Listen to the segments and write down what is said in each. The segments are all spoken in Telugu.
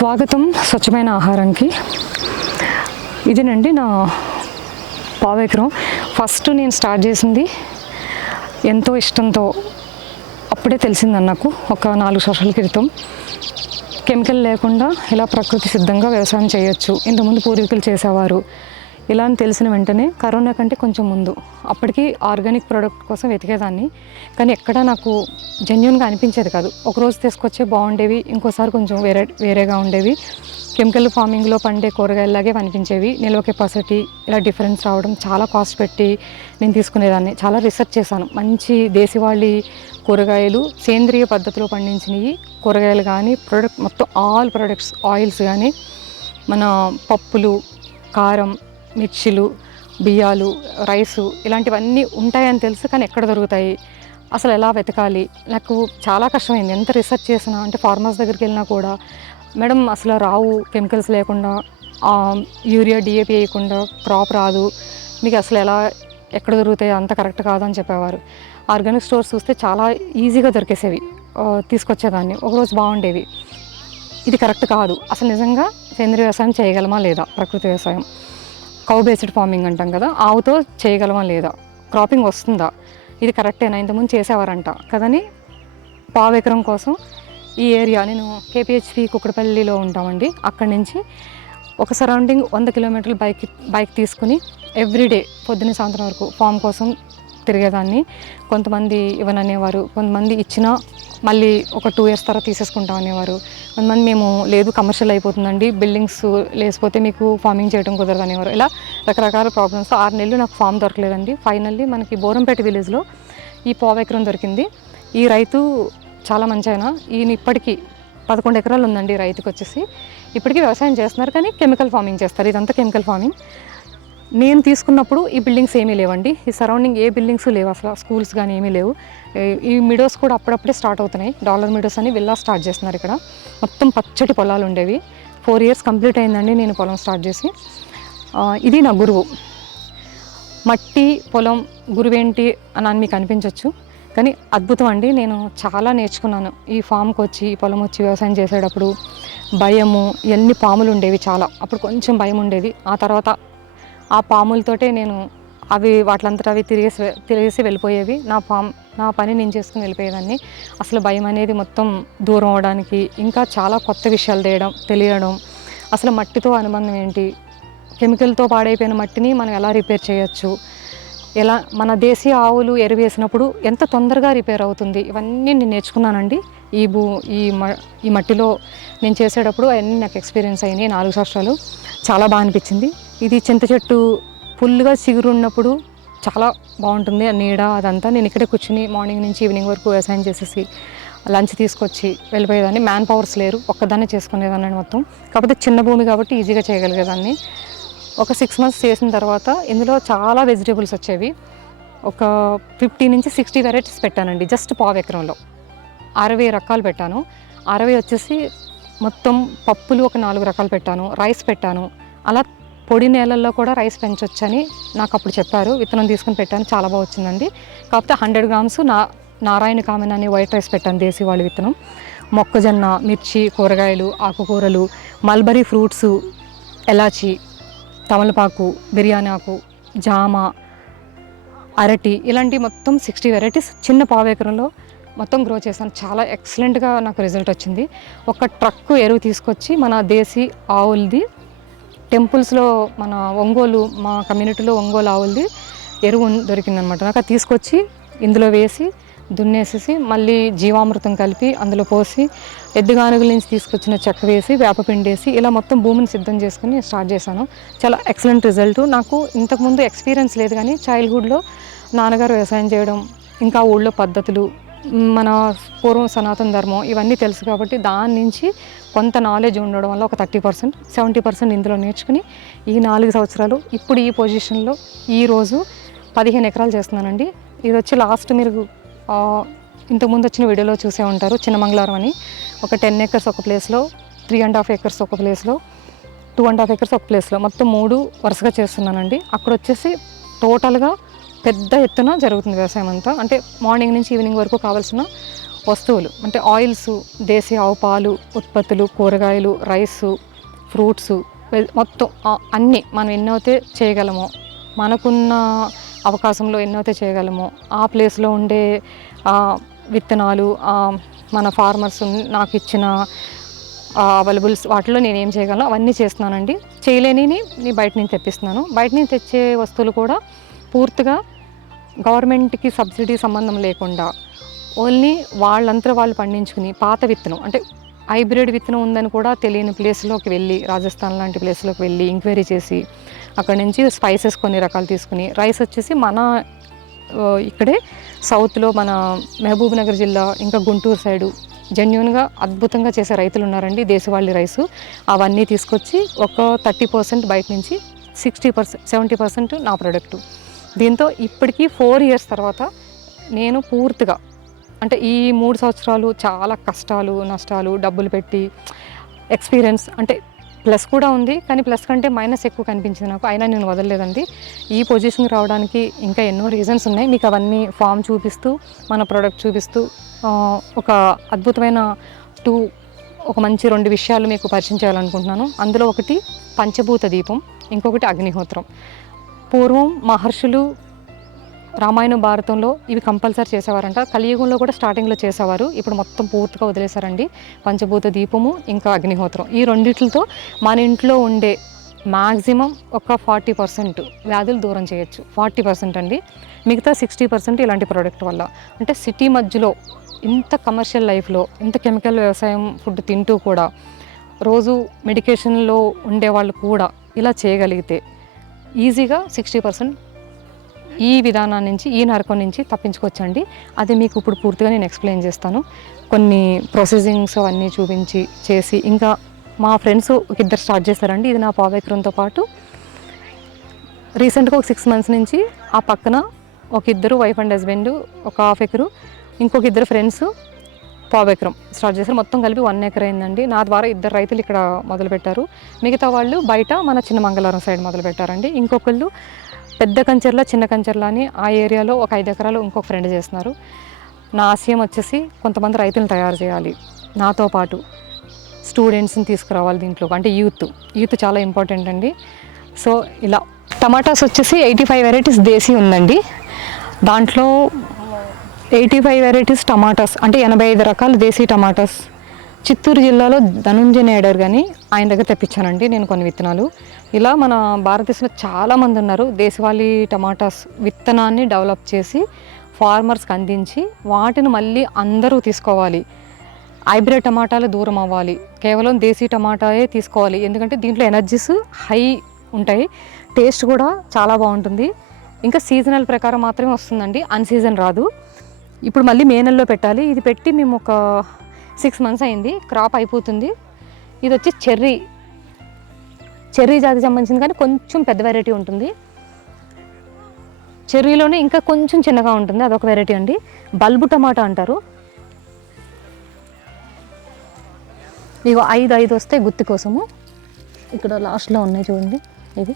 స్వాగతం స్వచ్ఛమైన ఆహారానికి. ఇదేనండి నా పావు ఎకరం. ఫస్ట్ నేను స్టార్ట్ చేసింది ఎంతో ఇష్టంతో. అప్పుడే తెలిసిందని నాకు ఒక 4 సంవత్సరాల క్రితం కెమికల్ లేకుండా ఇలా ప్రకృతి సిద్ధంగా వ్యవసాయం చేయొచ్చు, ఇంతకుముందు పూర్వీకులు చేసేవారు ఇలా అని తెలిసిన వెంటనే కరోనా కంటే కొంచెం ముందు అప్పటికి ఆర్గానిక్ ప్రోడక్ట్ కోసం వెతికేదాన్ని. కానీ ఎక్కడా నాకు జెన్యూన్గా అనిపించేది కాదు. ఒకరోజు తీసుకొచ్చే బాగుండేవి, ఇంకోసారి కొంచెం వేరేగా ఉండేవి. కెమికల్ ఫార్మింగ్లో పండే కూరగాయలాగే అనిపించేవి. నిల్వ కెపాసిటీ ఇలా డిఫరెన్స్ రావడం, చాలా కాస్ట్ పెట్టి నేను తీసుకునేదాన్ని. చాలా రీసెర్చ్ చేశాను. మంచి దేశవాళీ కూరగాయలు, సేంద్రియ పద్ధతిలో పండించినవి కూరగాయలు కానీ, ప్రోడక్ట్ మొత్తం ఆల్ ప్రొడక్ట్స్, ఆయిల్స్ కానీ, మన పప్పులు, కారం, మిర్చిలు, బియ్యాలు, రైసు ఇలాంటివన్నీ ఉంటాయని తెలుసు. కానీ ఎక్కడ దొరుకుతాయి, అసలు ఎలా వెతకాలి, నాకు చాలా కష్టమైంది. ఎంత రీసెర్చ్ చేసినా, అంటే ఫార్మర్స్ దగ్గరికి వెళ్ళినా కూడా, మేడం అసలు రావు కెమికల్స్ లేకుండా, యూరియా డిఏపి వేయకుండా క్రాప్ రాదు, మీకు అసలు ఎలా ఎక్కడ దొరుకుతాయి, అంత కరెక్ట్ కాదని చెప్పేవారు. ఆర్గానిక్ స్టోర్స్ చూస్తే చాలా ఈజీగా దొరికేసేవి, తీసుకొచ్చేదాన్ని. ఒకరోజు బాగుండేవి. ఇది కరెక్ట్ కాదు, అసలు నిజంగా సేంద్రీయ వ్యవసాయం చేయగలమా లేదా, ప్రకృతి వ్యవసాయం కౌ బేస్డ్ ఫార్మింగ్ అంటాం కదా, ఆవుతో చేయగలమా లేదా, క్రాపింగ్ వస్తుందా, ఇది కరెక్టేనా, ఇంతకుముందు చేసేవారంట కదని పావు ఎకరం కోసం ఈ ఏరియా, నేను కేపీహెచ్పి కుక్కడపల్లిలో ఉంటామండి, అక్కడి నుంచి ఒక సరౌండింగ్ 100 కిలోమీటర్లు బైక్ తీసుకుని ఎవ్రీడే పొద్దున్న సాయంత్రం వరకు ఫామ్ కోసం తిరిగేదాన్ని. కొంతమంది ఇవ్వననేవారు, కొంతమంది ఇచ్చినా మళ్ళీ ఒక 2 years తర్వాత తీసేసుకుంటాం అనేవారు. కొంతమంది మేము లేదు కమర్షియల్ అయిపోతుందండి, బిల్డింగ్స్ లేకపోతే మీకు ఫార్మింగ్ చేయడం కుదరదు అనేవారు. ఇలా రకరకాల ప్రాబ్లమ్స్. 6 నెలలు నాకు ఫామ్ దొరకలేదండి. ఫైనల్లీ మనకి బోరంపేట విలేజ్లో ఈ పావు ఎకరం దొరికింది. ఈ రైతు చాలా మంచి ఆయన. ఈయన ఇప్పటికీ 11 ఎకరాలు ఉందండి రైతుకి వచ్చేసి. ఇప్పటికీ వ్యవసాయం చేస్తున్నారు, కానీ కెమికల్ ఫార్మింగ్ చేస్తారు. ఇదంతా కెమికల్ ఫార్మింగ్. నేను తీసుకున్నప్పుడు ఈ బిల్డింగ్స్ ఏమీ లేవండి, ఈ సరౌండింగ్ ఏ బిల్డింగ్స్ లేవు, అసలు స్కూల్స్ కానీ ఏమీ లేవు. ఈ మిడోస్ కూడా అప్పుడప్పుడే స్టార్ట్ అవుతున్నాయి. డాలర్ మిడోస్ అని విల్లా స్టార్ట్ చేస్తున్నారు ఇక్కడ. మొత్తం పచ్చటి పొలాలు ఉండేవి. 4 years కంప్లీట్ అయిందండి నేను పొలం స్టార్ట్ చేసి. ఇది నా గురువు. మట్టి పొలం గురువేంటి అని మీకు అనిపించవచ్చు, కానీ అద్భుతం అండి. నేను చాలా నేర్చుకున్నాను ఈ ఫామ్కి వచ్చి, ఈ పొలం వచ్చి వ్యవసాయం చేసేటప్పుడు. భయము, ఎన్ని పాములు ఉండేవి చాలా, అప్పుడు కొంచెం భయం ఉండేది. ఆ తర్వాత ఆ పాములతోటే నేను వాటిలంతటా అవి తిరిగేసి వెళ్ళిపోయేవి. నా పని నేను చేసుకుని వెళ్ళిపోయేదాన్ని. అసలు భయం అనేది మొత్తం దూరం అవడానికి, ఇంకా చాలా కొత్త విషయాలు తెలియడం, అసలు మట్టితో అనుబంధం ఏంటి, కెమికల్తో పాడైపోయిన మట్టిని మనం ఎలా రిపేర్ చేయొచ్చు, ఎలా మన దేశీయ ఆవులు ఎరువేసినప్పుడు ఎంత తొందరగా రిపేర్ అవుతుంది, ఇవన్నీ నేను నేర్చుకున్నానండి. ఈ మట్టిలో నేను చేసేటప్పుడు అవన్నీ నాకు ఎక్స్పీరియన్స్ అయినాయి. 4 సంవత్సరాలు చాలా బాగా అనిపించింది. ఇది చింత చెట్టు ఫుల్గా చిగురు ఉన్నప్పుడు చాలా బాగుంటుంది ఆ నీడ అదంతా. నేను ఇక్కడే కూర్చుని మార్నింగ్ నుంచి ఈవినింగ్ వరకు వ్యవసాయం చేసేసి లంచ్ తీసుకొచ్చి వెళ్ళిపోయేదాన్ని. మ్యాన్ పవర్స్ లేరు, ఒక్కదాన్నే చేసుకునేదాన్ని మొత్తం. కాకపోతే చిన్న భూమి కాబట్టి ఈజీగా చేయగలిగేదాన్ని. ఒక 6 months చేసిన తర్వాత ఇందులో చాలా వెజిటేబుల్స్ వచ్చేవి. ఒక 50 నుంచి 60 వెరైటీస్ పెట్టానండి జస్ట్ పావు ఎకరంలో. 60 రకాలు పెట్టాను. 60 వచ్చేసి మొత్తం పప్పులు ఒక 4 రకాలు పెట్టాను, రైస్ పెట్టాను. అలా పొడి నేలల్లో కూడా రైస్ పెంచొచ్చని నాకు అప్పుడు చెప్పారు. విత్తనం తీసుకుని పెట్టాను, చాలా బాగా వచ్చిందండి. కాకపోతే 100 grams నారాయణ కామెన్ అనే వైట్ రైస్ పెట్టాను, దేశీవాళి విత్తనం. మొక్కజొన్న, మిర్చి, కూరగాయలు, ఆకుకూరలు, మల్బరీ ఫ్రూట్స్, ఎలాచి, తమలపాకు, బిర్యానీ ఆకు, జామ, అరటి, ఇలాంటి మొత్తం 60 వెరైటీస్ చిన్న పావు ఎకరంలో మొత్తం గ్రో చేశాను. చాలా ఎక్సలెంట్గా నాకు రిజల్ట్ వచ్చింది. ఒక ట్రక్కు ఎరువు తీసుకొచ్చి మన దేశీ ఆవులది, టెంపుల్స్లో మన ఒంగోలు, మా కమ్యూనిటీలో ఒంగోలు ఆవులది ఎరువు దొరికిందనమాట నాకు. అది తీసుకొచ్చి ఇందులో వేసి దున్నేసేసి మళ్ళీ జీవామృతం కలిపి అందులో పోసి, ఎద్దుగానుగుల నుంచి తీసుకొచ్చిన చెక్క వేసి, వేపపిండేసి, ఇలా మొత్తం భూమిని సిద్ధం చేసుకుని స్టార్ట్ చేశాను. చాలా ఎక్సలెంట్ రిజల్ట్. నాకు ఇంతకుముందు ఎక్స్పీరియన్స్ లేదు, కానీ చైల్డ్హుడ్లో నాన్నగారు వ్యవసాయం చేయడం, ఇంకా ఊళ్ళో పద్ధతులు, మన పూర్వం సనాతన ధర్మం ఇవన్నీ తెలుసు కాబట్టి దాని నుంచి కొంత నాలెడ్జ్ ఉండడం వల్ల ఒక 30%, 70% ఇందులో నేర్చుకుని ఈ 4 సంవత్సరాలు ఇప్పుడు ఈ పొజిషన్లో ఈరోజు 15 ఎకరాలు చేస్తున్నానండి. ఇది వచ్చి లాస్ట్ మీరు ఇంతకుముందు వచ్చిన వీడియోలో చూసే ఉంటారు, చిన్నమంగళవారం అని. ఒక 10 acres ఒక ప్లేస్లో, 3.5 acres ఒక ప్లేస్లో, 2.5 acres ఒక ప్లేస్లో, మొత్తం 3 వరుసగా చేస్తున్నానండి. అక్కడ వచ్చేసి టోటల్గా పెద్ద ఎత్తున జరుగుతుంది వ్యవసాయం అంతా. అంటే మార్నింగ్ నుంచి ఈవినింగ్ వరకు కావాల్సిన వస్తువులు అంటే ఆయిల్స్, దేశీ ఆవు పాలు ఉత్పత్తులు, కూరగాయలు, రైసు, ఫ్రూట్సు, మొత్తం అన్నీ మనం ఎన్నైతే చేయగలమో, మనకున్న అవకాశంలో ఎన్నైతే చేయగలమో ఆ ప్లేస్లో ఉండే విత్తనాలు, మన ఫార్మర్స్ నాకు ఇచ్చిన అవైలబుల్స్ వాటిలో నేను ఏం చేయగలను అవన్నీ చేస్తున్నానండి. చేయలేని నేను బయట నుంచి తెప్పిస్తున్నాను. బయట నుంచి తెచ్చే వస్తువులు కూడా పూర్తిగా గవర్నమెంట్కి సబ్సిడీ సంబంధం లేకుండా ఓన్లీ వాళ్ళంతా వాళ్ళు పండించుకుని పాత విత్తనం అంటే హైబ్రిడ్ విత్తనం ఉందని కూడా తెలియని ప్లేస్లోకి వెళ్ళి, రాజస్థాన్ లాంటి ప్లేస్లోకి వెళ్ళి ఎంక్వైరీ చేసి అక్కడ నుంచి స్పైసెస్ కొన్ని రకాలు తీసుకుని, రైస్ వచ్చేసి మన ఇక్కడే సౌత్లో మన మహబూబ్ నగర్ జిల్లా ఇంకా గుంటూరు సైడు జెన్యూన్గా అద్భుతంగా చేసే రైతులు ఉన్నారండి. దేశవాళీ రైసు అవన్నీ తీసుకొచ్చి ఒక 30% బయట నుంచి, 60%, 70% నా ప్రొడక్టు. దీంతో ఇప్పటికీ 4 years తర్వాత నేను పూర్తిగా అంటే ఈ 3 సంవత్సరాలు చాలా కష్టాలు, నష్టాలు, డబ్బులు పెట్టి ఎక్స్పీరియన్స్ అంటే ప్లస్ కూడా ఉంది, కానీ ప్లస్ కంటే మైనస్ ఎక్కువ కనిపించింది నాకు. అయినా నేను వదలలేదండి. ఈ పొజిషన్కి రావడానికి ఇంకా ఎన్నో రీజన్స్ ఉన్నాయి. మీకు అవన్నీ ఫామ్ చూపిస్తూ, మన ప్రోడక్ట్ చూపిస్తూ ఒక అద్భుతమైన ఒక మంచి 2 విషయాలు మీకు పరిచయం చేయాలనుకుంటున్నాను. అందులో ఒకటి పంచభూత దీపం, ఇంకొకటి అగ్నిహోత్రం. పూర్వం మహర్షులు రామాయణ భారతంలో ఇవి కంపల్సరీ చేసేవారంట. కలియుగంలో కూడా స్టార్టింగ్లో చేసేవారు, ఇప్పుడు మొత్తం పూర్తిగా వదిలేశారండి. పంచభూత దీపము ఇంకా అగ్నిహోత్రం, ఈ రెండిట్లతో మన ఇంట్లో ఉండే మ్యాక్సిమం ఒక 40% వ్యాధులు దూరం చేయొచ్చు. 40% అండి, మిగతా 60% ఇలాంటి ప్రోడక్ట్ వల్ల. అంటే సిటీ మధ్యలో ఇంత కమర్షియల్ లైఫ్లో ఇంత కెమికల్ వ్యవసాయం ఫుడ్ తింటూ కూడా రోజు మెడికేషన్లో ఉండేవాళ్ళు కూడా ఇలా చేయగలిగితే ఈజీగా 60% ఈ విధానం నుంచి, ఈ నరకం నుంచి తప్పించుకోవచ్చండి. అది మీకు ఇప్పుడు పూర్తిగా నేను ఎక్స్ప్లెయిన్ చేస్తాను. కొన్ని ప్రొసెసింగ్స్ అవన్నీ చూపించి చేసి, ఇంకా మా ఫ్రెండ్స్ ఒక 2 స్టార్ట్ చేశారండి. ఇది నా పావు ఎకరంతో పాటు రీసెంట్గా ఒక 6 months నుంచి ఆ పక్కన ఒక 2 వైఫ్ అండ్ హస్బెండ్ ఒక 1/2 acre, ఇంకొక 2 ఫ్రెండ్స్ పావు ఎకరం స్టార్ట్ చేశారు. మొత్తం కలిపి 1 acre అయిందండి. నా ద్వారా 2 రైతులు ఇక్కడ మొదలుపెట్టారు. మిగతా వాళ్ళు బయట మన చిన్న మంగళవారం సైడ్ మొదలుపెట్టారండి. ఇంకొకళ్ళు పెద్ద కంచెర్ల, చిన్న కంచెర్ల అని ఆ ఏరియాలో ఒక 5 ఎకరాలు ఇంకొక ఫ్రెండ్ చేస్తున్నారు. నా ఆశయం వచ్చేసి కొంతమంది రైతులను తయారు చేయాలి, నాతో పాటు స్టూడెంట్స్ని తీసుకురావాలి దీంట్లో. అంటే యూత్ చాలా ఇంపార్టెంట్ అండి. సో ఇలా టమాటాస్ వచ్చేసి 85 వెరైటీస్ దేశీ ఉందండి. దాంట్లో 85 వెరైటీస్ టమాటాస్ అంటే 85 రకాల దేశీ టమాటాస్ చిత్తూరు జిల్లాలో ధనుంజయ నాయుడు కానీ ఆయన దగ్గర తెప్పించానండి నేను కొన్ని విత్తనాలు. ఇలా మన భారతదేశంలో చాలామంది ఉన్నారు దేశవాళీ టమాటాస్ విత్తనాన్ని డెవలప్ చేసి ఫార్మర్స్కి అందించి వాటిని మళ్ళీ అందరూ తీసుకోవాలి. హైబ్రిడ్ టమాటాలు దూరం అవ్వాలి, కేవలం దేశీ టమాటాయే తీసుకోవాలి. ఎందుకంటే దీంట్లో ఎనర్జీస్ హై ఉంటాయి, టేస్ట్ కూడా చాలా బాగుంటుంది. ఇంకా సీజనల్ ప్రకారం మాత్రమే వస్తుందండి, అన్సీజన్ రాదు. ఇప్పుడు మళ్ళీ మే నెలలో పెట్టాలి. ఇది పెట్టి మేము ఒక 6 months అయింది, క్రాప్ అయిపోతుంది. ఇది వచ్చి చెర్రీ జాతికి సంబంధించింది, కానీ కొంచెం పెద్ద వెరైటీ ఉంటుంది. చెర్రీలోనే ఇంకా కొంచెం చిన్నగా ఉంటుంది, అదొక వెరైటీ అండి. బల్బు టమాటా అంటారు. ఇగో 5 వస్తాయి గుత్తి కోసము. ఇక్కడ లాస్ట్లో ఉన్నాయి చూడండి. ఇది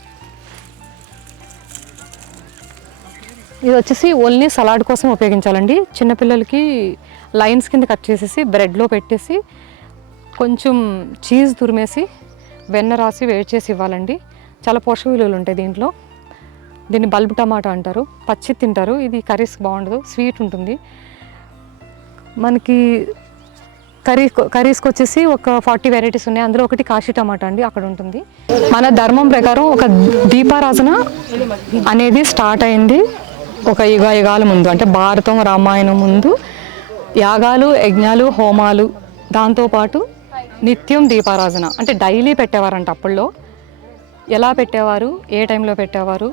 వచ్చేసి ఓన్లీ సలాడ్ కోసం ఉపయోగించాలండి. చిన్నపిల్లలకి లైన్స్ కింద కట్ చేసేసి బ్రెడ్లో పెట్టేసి కొంచెం చీజ్ తురిమేసి వెన్న రాసి వేడి చేసి ఇవ్వాలండి. చాలా పోషక విలువలు ఉంటాయి దీంట్లో. దీన్ని బల్బ్ టమాటా అంటారు, పచ్చి తింటారు. ఇది కర్రీస్ బాగుండదు, స్వీట్ ఉంటుంది. మనకి కర్రీస్కి వచ్చేసి ఒక 40 వెరైటీస్ ఉన్నాయి. అందులో ఒకటి కాశీ టమాటా అండి, అక్కడ ఉంటుంది. మన ధర్మం ప్రకారం ఒక దీపారాధన అనేది స్టార్ట్ అయింది ఒక యుగాల ముందు, అంటే భారతం రామాయణం ముందు యాగాలు, యజ్ఞాలు, హోమాలు, దాంతోపాటు నిత్యం దీపారాధన అంటే డైలీ పెట్టేవారంట. అప్పుల్లో ఎలా పెట్టేవారు, ఏ టైంలో పెట్టేవారు,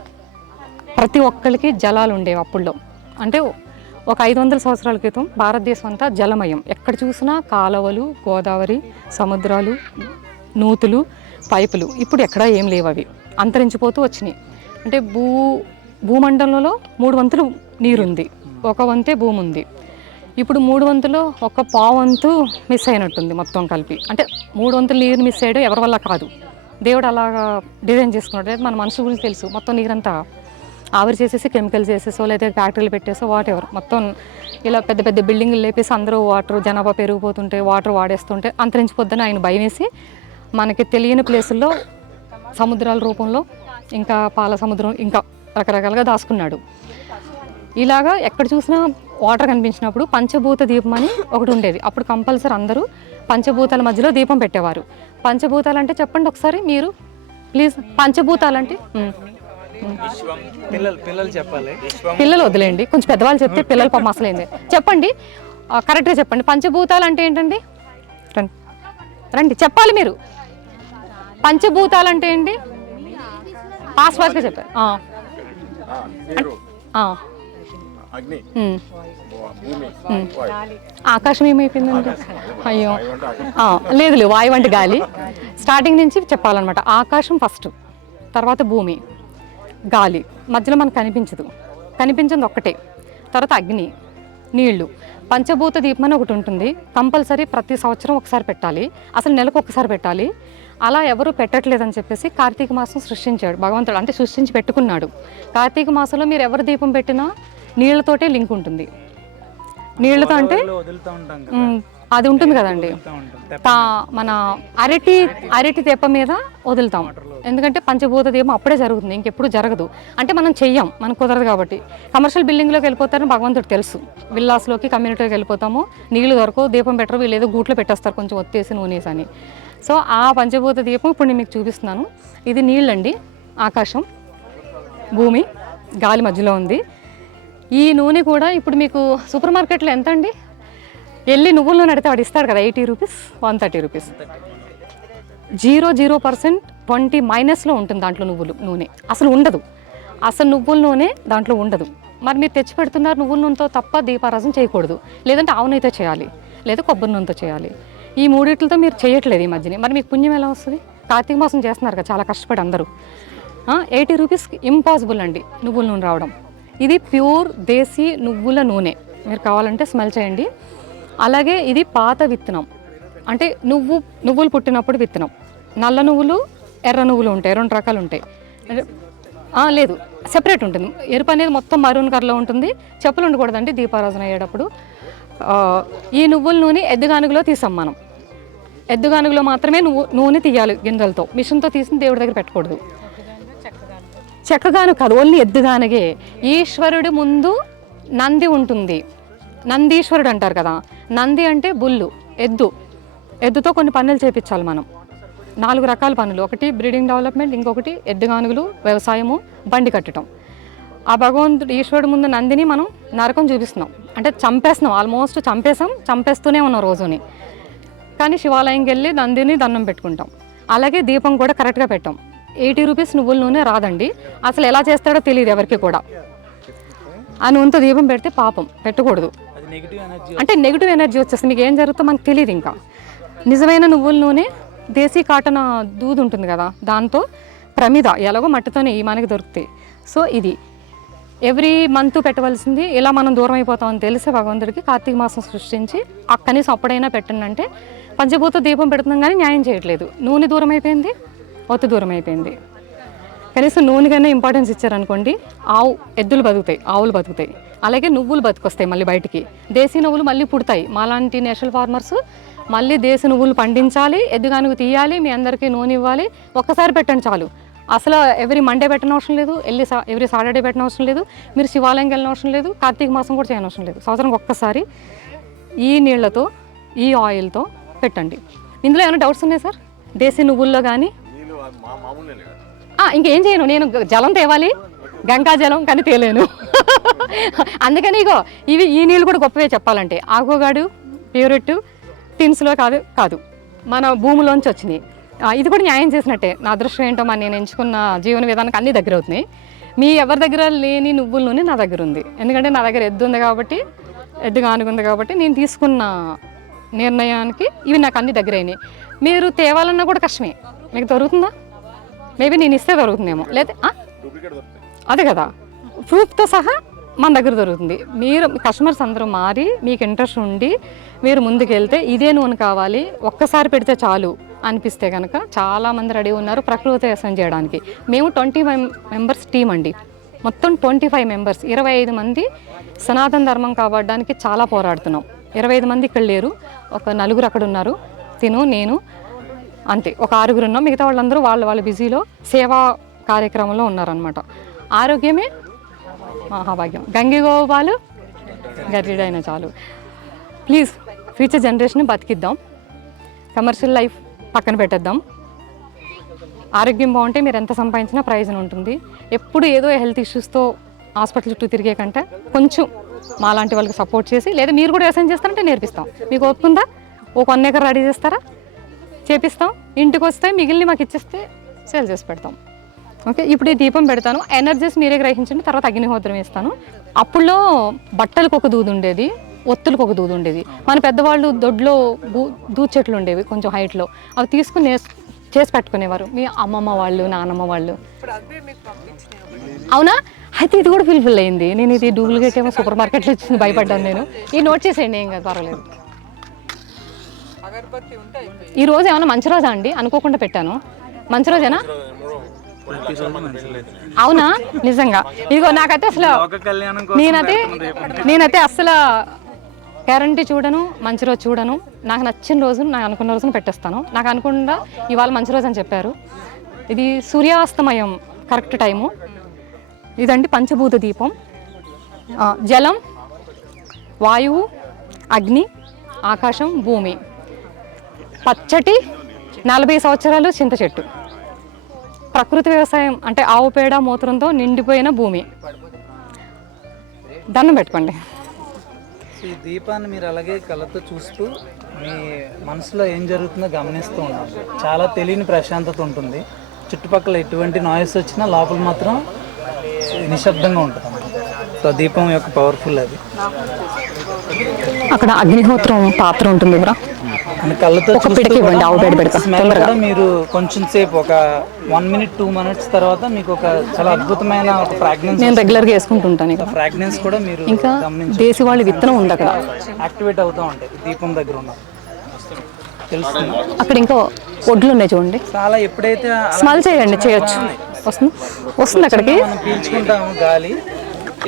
ప్రతి ఒక్కరికి జలాలు ఉండేవి అప్పుల్లో. అంటే ఒక 500 సంవత్సరాల క్రితం భారతదేశం అంతా జలమయం, ఎక్కడ చూసినా కాలువలు, గోదావరి, సముద్రాలు, నూతులు, పైపులు. ఇప్పుడు ఎక్కడా ఏం లేవు, అవి అంతరించిపోతూ వచ్చినాయి. అంటే భూమండలంలో 3 వంతులు నీరుంది, 1 వంతే భూమి ఉంది. ఇప్పుడు 3 వంతులో 1/4 వంతు మిస్ అయినట్టుంది మొత్తం కలిపి. అంటే 3 వంతులు నీరు మిస్ అయ్యడం ఎవరి వల్ల కాదు, దేవుడు అలాగా డిజైన్ చేసుకున్నాడు. మన మనుషుల గురించి తెలుసు, మొత్తం నీరంతా ఆవిరి చేసేసి కెమికల్స్ వేసేసో లేదా ఫ్యాక్టరీలు పెట్టేసో వాట్ ఎవర్ మొత్తం ఇలా పెద్ద పెద్ద బిల్డింగ్లు లేపేసి అందరూ వాటర్ జనాభా పెరిగిపోతుంటే వాటర్ వాడేస్తుంటే అంతరించిపోద్దని ఆయన భయం వేసి మనకి తెలియని ప్లేసుల్లో సముద్రాల రూపంలో ఇంకా పాల సముద్రం ఇంకా రకరకాలుగా దాచుకున్నాడు. ఇలాగా ఎక్కడ చూసినా వాటర్ కనిపించినప్పుడు పంచభూత దీపం అని ఒకటి ఉండేది. అప్పుడు కంపల్సరీ అందరూ పంచభూతాల మధ్యలో దీపం పెట్టేవారు. పంచభూతాలు అంటే చెప్పండి ఒకసారి మీరు ప్లీజ్. పంచభూతాలు అంటే పిల్లలు వదిలేండి, కొంచెం పెద్దవాళ్ళు చెప్తే పిల్లలు పాపం అసలేంది చెప్పండి, కరెక్ట్గా చెప్పండి. పంచభూతాలు అంటే ఏంటండి? రండి రండి చెప్పాలి మీరు. పంచభూతాలు అంటే ఏంటి? పాస్వర్డ్గా చెప్పారు. ఆకాశం ఏమైపోయిందండి? అయ్యో లేదు లేదు, వాయువు అంటే గాలి. స్టార్టింగ్ నుంచి చెప్పాలన్నమాట. ఆకాశం ఫస్ట్, తర్వాత భూమి, గాలి, మధ్యలో మనకు కనిపించింది ఒక్కటే, తర్వాత అగ్ని, నీళ్లు. పంచభూత దీపం అని ఒకటి ఉంటుంది, కంపల్సరీ ప్రతి సంవత్సరం ఒకసారి పెట్టాలి, అసలు నెలకు ఒకసారి పెట్టాలి. అలా ఎవరు పెట్టట్లేదని చెప్పేసి కార్తీక మాసం సృష్టించాడు భగవంతుడు, అంటే సృష్టించి పెట్టుకున్నాడు. కార్తీక మాసంలో మీరు ఎవరు దీపం పెట్టినా నీళ్ళతోటే లింక్ ఉంటుంది. నీళ్ళతో అంటే అది ఉంటుంది కదండి, మన అరటి తెప్ప మీద వదులుతాం. ఎందుకంటే పంచభూత దీపం అప్పుడే జరుగుతుంది, ఇంకెప్పుడు జరగదు. అంటే మనం చెయ్యం, మనకు కుదరదు కాబట్టి. కమర్షియల్ బిల్డింగ్లోకి వెళ్ళిపోతారని భగవంతుడు తెలుసు, విల్లాస్లోకి కమ్యూనిటీలోకి వెళ్ళిపోతాము, నీళ్లు దొరకవు, దీపం పెట్టరు, వీళ్ళు ఏదో గూట్లో పెట్టేస్తారు కొంచెం ఒత్తేసి నూనెసి అని. సో ఆ పంచభూత దీపం ఇప్పుడు నేను మీకు చూపిస్తున్నాను. ఇది నీళ్ళండి, ఆకాశం, భూమి, గాలి మధ్యలో ఉంది. ఈ నూనె కూడా ఇప్పుడు మీకు సూపర్ మార్కెట్లో ఎంత అండి? వెళ్ళి నువ్వుల నూనె అడితే వాడు ఇస్తాడు కదా, 80 రూపీస్, 130 రూపీస్. 0% 20 మైనస్లో ఉంటుంది దాంట్లో నూనె అసలు ఉండదు. అసలు నువ్వుల నూనె దాంట్లో ఉండదు. మరి మీరు తెచ్చి పెడుతున్నారు నువ్వుల నూనెతో తప్ప దీపారాధన చేయకూడదు. లేదంటే ఆవు నెయ్యితో చేయాలి, లేదా కొబ్బరి నూనెతో చేయాలి. ఈ మూడిట్లతో మీరు చేయట్లేదు ఈ మధ్యనే. మరి మీకు పుణ్యం ఎలా వస్తుంది? కార్తీక మాసం చేస్తున్నారు కదా చాలా కష్టపడి అందరూ. 80 రూపీస్కి ఇంపాసిబుల్ అండి నువ్వుల నూనె రావడం. ఇది ప్యూర్ దేశీ నువ్వుల నూనె, మీరు కావాలంటే స్మెల్ చేయండి. అలాగే ఇది పాత విత్తనం, అంటే నువ్వులు పుట్టినప్పుడు విత్తనం. నల్ల నువ్వులు, ఎర్ర నువ్వులు ఉంటాయి, 2 రకాలు ఉంటాయి. లేదు సెపరేట్ ఉంటుంది. ఎరుపు అనేది మొత్తం మరూన్ కలర్లో ఉంటుంది. చెప్పులు ఉండకూడదండి దీపారాధన అయ్యేటప్పుడు. ఈ నువ్వుల నూనె ఎద్దుగానుగులో తీసాం మనం. ఎద్దుగానుగులో మాత్రమే నూనె తీయాలి గింజలతో, మిషన్తో తీసి దేవుడి దగ్గర పెట్టకూడదు. చెక్కగాను కాదు, ఓన్లీ ఎద్దుగానగే. ఈశ్వరుడి ముందు నంది ఉంటుంది, నందీశ్వరుడు అంటారు కదా. నంది అంటే బుల్లు, ఎద్దుతో కొన్ని పనులు చేపించాలి మనం. 4 రకాల పనులు, ఒకటి బ్రీడింగ్ డెవలప్మెంట్, ఇంకొకటి ఎద్దుగానుగులు, వ్యవసాయము, బండి కట్టడం. ఆ భగవంతుడు ఈశ్వరుడు ముందు నందిని మనం నరకం చూపిస్తున్నాం, అంటే చంపేస్తున్నాం, ఆల్మోస్ట్ చంపేస్తూనే ఉన్నాం రోజుని. కానీ శివాలయంకి వెళ్ళి నందిని దండం పెట్టుకుంటాం. అలాగే దీపం కూడా కరెక్ట్గా పెట్టాం. 80 రూపీస్ నువ్వుల నూనె రాదండి, అసలు ఎలా చేస్తాడో తెలియదు ఎవరికి కూడా. ఆ నూనెతో దీపం పెడితే పాపం, పెట్టకూడదు. అంటే నెగిటివ్ ఎనర్జీ వచ్చేస్తుంది, మీకు ఏం జరుగుతుందో మనకు తెలియదు. ఇంకా నిజమైన నువ్వుల నూనె దేశీ కాటన్ దూది ఉంటుంది కదా, దాంతో ప్రమిద, ఎలాగో మట్టితోనే మనకి దొరుకుతాయి. సో ఇది ఎవ్రీ మంత్ పెట్టవలసింది. ఇలా మనం దూరం అయిపోతామని తెలిసి భగవంతుడికి కార్తీక మాసం సృష్టించి కనీసం అప్పుడైనా పెట్టండి అంటే, పంచభూత దీపం పెడుతున్నాం కానీ న్యాయం చేయట్లేదు. నూనె దూరం అయిపోయింది, ఒత్తి దూరం అయిపోయింది. కనీసం నూనెకైనా ఇంపార్టెన్స్ ఇచ్చారనుకోండి, ఎద్దులు బతుకుతాయి, ఆవులు బతుకుతాయి. అలాగే నువ్వులు బతుకొస్తాయి మళ్ళీ బయటికి, దేశీ నువ్వులు మళ్ళీ పుడతాయి. మాలాంటి నేషనల్ ఫార్మర్స్ మళ్ళీ దేశీ నువ్వులు పండించాలి, ఎద్దుగానుగు తీయాలి, మీ అందరికీ నూనె ఇవ్వాలి. ఒక్కసారి పెట్టండి చాలు. అసలు ఎవ్రీ మండే పెట్టిన అవసరం లేదు, ఎవ్రీ సాటర్డే పెట్టిన అవసరం లేదు, మీరు శివాలయంకి వెళ్ళిన అవసరం లేదు, కార్తీక మాసం కూడా చేయని అవసరం లేదు. సంవత్సరానికి ఒక్కసారి ఈ నీళ్లతో, ఈ ఆయిల్తో పెట్టండి. ఇందులో ఏమైనా డౌట్స్ ఉన్నాయి సార్? దేశీ నువ్వుల్లో కానీ ఇంకేం చేయను, నేను జలం తేవాలి, గంగా జలం, కానీ తేలేను. అందుకని ఈ నీళ్ళు కూడా గొప్పవే చెప్పాలంటే. ఆక్వాగార్డ్, ప్యూరిట్ టిన్స్లో కాదు మన భూమిలోంచి వచ్చినాయి. ఇది కూడా న్యాయం చేసినట్టే. నా అదృష్టం ఏంటో మరి నేను ఎంచుకున్న జీవన విధానానికి అన్నీ దగ్గర అవుతున్నాయి. మీ ఎవరి దగ్గర లేని నువ్వుల నూనె నా దగ్గర ఉంది. ఎందుకంటే నా దగ్గర ఎద్దు ఉంది కాబట్టి, ఎద్దుగా ఆనుకుంది కాబట్టి నేను తీసుకున్న నిర్ణయానికి ఇవి నాకు అన్ని దగ్గర అయినాయి. మీరు తేవాలన్నా కూడా కష్టమే, మీకు దొరుకుతుందా? మేబీ నేను ఇస్తే దొరుకుతుందేమో, లేదా అదే కదా, ప్రూఫ్తో సహా మన దగ్గర దొరుకుతుంది. మీరు కస్టమర్స్ అందరూ మారి మీకు ఇంట్రెస్ట్ ఉండి మీరు ముందుకు వెళ్తే, ఇదే నూనె కావాలి ఒక్కసారి పెడితే చాలు అనిపిస్తే కనుక చాలామంది రెడీ ఉన్నారు ప్రకృతి వ్యవసాయం చేయడానికి. మేము 20 మెంబర్స్ టీం అండి. మొత్తం 25 మెంబర్స్, 25 మంది సనాతన ధర్మం కాపాడడానికి చాలా పోరాడుతున్నాం. 25 మంది ఇక్కడ లేరు, ఒక 4 అక్కడ ఉన్నారు, నేను అంతే, ఒక 6 ఉన్నాం. మిగతా వాళ్ళందరూ వాళ్ళ బిజీలో సేవా కార్యక్రమంలో ఉన్నారనమాట. ఆరోగ్యమే మహాభాగ్యం, గంగిగోపాలు గరిడైన చాలు. ప్లీజ్ ఫ్యూచర్ జనరేషన్ బతికిద్దాం, కమర్షియల్ లైఫ్ పక్కన పెట్టేద్దాం. ఆరోగ్యం బాగుంటే మీరు ఎంత సంపాదించినా ప్రయోజనం ఉంటుంది. ఎప్పుడు ఏదో హెల్త్ ఇష్యూస్తో హాస్పిటల్ చుట్టూ తిరిగే కంటే కొంచెం మాలాంటి వాళ్ళకి సపోర్ట్ చేసి, లేదా మీరు కూడా వ్యవసాయం చేస్తారంటే నేర్పిస్తాం. మీకు ఒప్పుకుందా? ఒక 1 ఎకర్ రెడీ చేస్తారా? చేపిస్తాం. ఇంటికి వస్తే మిగిలిన మాకు ఇచ్చేస్తే సేల్ చేసి పెడతాం. ఓకే, ఇప్పుడు ఈ దీపం పెడతాను, ఎనర్జీస్ మీరే గ్రహించండి. తర్వాత అగ్నిహోత్రం వేస్తాను. అప్పుడులో బట్టలకు ఒక దూది ఉండేది, ఒత్తులకు ఒక దూది ఉండేది. మన పెద్దవాళ్ళు దొడ్లో దూది చెట్లు ఉండేవి కొంచెం హైట్లో, అవి తీసుకుని చేసి పెట్టుకునేవారు మీ అమ్మమ్మ వాళ్ళు, నానమ్మ వాళ్ళు. అవునా? అయితే ఇది కూడా ఫుల్ఫిల్ అయింది. నేను ఇది డూప్లికేట్ ఏమో సూపర్ మార్కెట్లో ఇచ్చింది, భయపడ్డాను నేను. ఈ నోట్ చేసేయండి, ఏం కాదు, పర్వాలేదు. ఈ రోజు ఏమైనా మంచి రోజా అండి? అనుకోకుండా పెట్టాను. మంచి రోజేనా? అవునా? నిజంగా ఇదిగో నాకైతే అసలు నేనైతే అసలు గ్యారంటీ చూడను, మంచి రోజు చూడను. నాకు నచ్చిన రోజు, నాకు అనుకున్న రోజును పెట్టేస్తాను. నాకు అనుకుండా ఇవాళ మంచి రోజు అని చెప్పారు. ఇది సూర్యాస్తమయం కరెక్ట్ టైము. ఇదండి పంచభూత దీపం. జలం, వాయువు, అగ్ని, ఆకాశం, భూమి. పచ్చటి 40 సంవత్సరాలు చింత చెట్టు. ప్రకృతి వ్యవసాయం అంటే ఆవు పేడ మూత్రంతో నిండిపోయిన భూమి. దండం పెట్టుకోండి. ఈ దీపాన్ని మీరు అలాగే కళ్ళతో చూస్తూ మీ మనసులో ఏం జరుగుతుందో గమనిస్తూ ఉండాలి. చాలా తెలియని ప్రశాంతత ఉంటుంది. చుట్టుపక్కల ఎటువంటి నాయిస్ వచ్చినా లోపల మాత్రం నిశ్శబ్దంగా ఉంటుంది. సో దీపం యొక్క పవర్ఫుల్ అది. అక్కడ అగ్నిహోత్రం పాత్ర ఉంటుంది బ్రా, కళ్ళతో స్మెల్ కూడా మీరు కొంచెం సేపు ఒక 1 minute 2 minutes తర్వాత మీకు ఒక చాలా అద్భుతమైన ఒక ఫ్రాగ్రెన్స్ నేను రెగ్యులర్ గా వేసుకుంటుంటాను. ఫ్రాగ్రెన్స్ కూడా మీరు ఇంకా దేశీ వాళ్ళ విత్తనం ఉంది అక్కడ, యాక్టివేట్ అవుతూ ఉంటాయి దీపం దగ్గర ఉన్న. తెలుస్తుంది. అక్కడ ఇంకా ఒడ్లు ఉన్నాయి చూడండి. చాలా ఎప్పుడైతే స్మెల్ చేయండి, చేయొచ్చు. వస్తుంది అక్కడికి. మనం పీల్చుకుంటాము గాలి,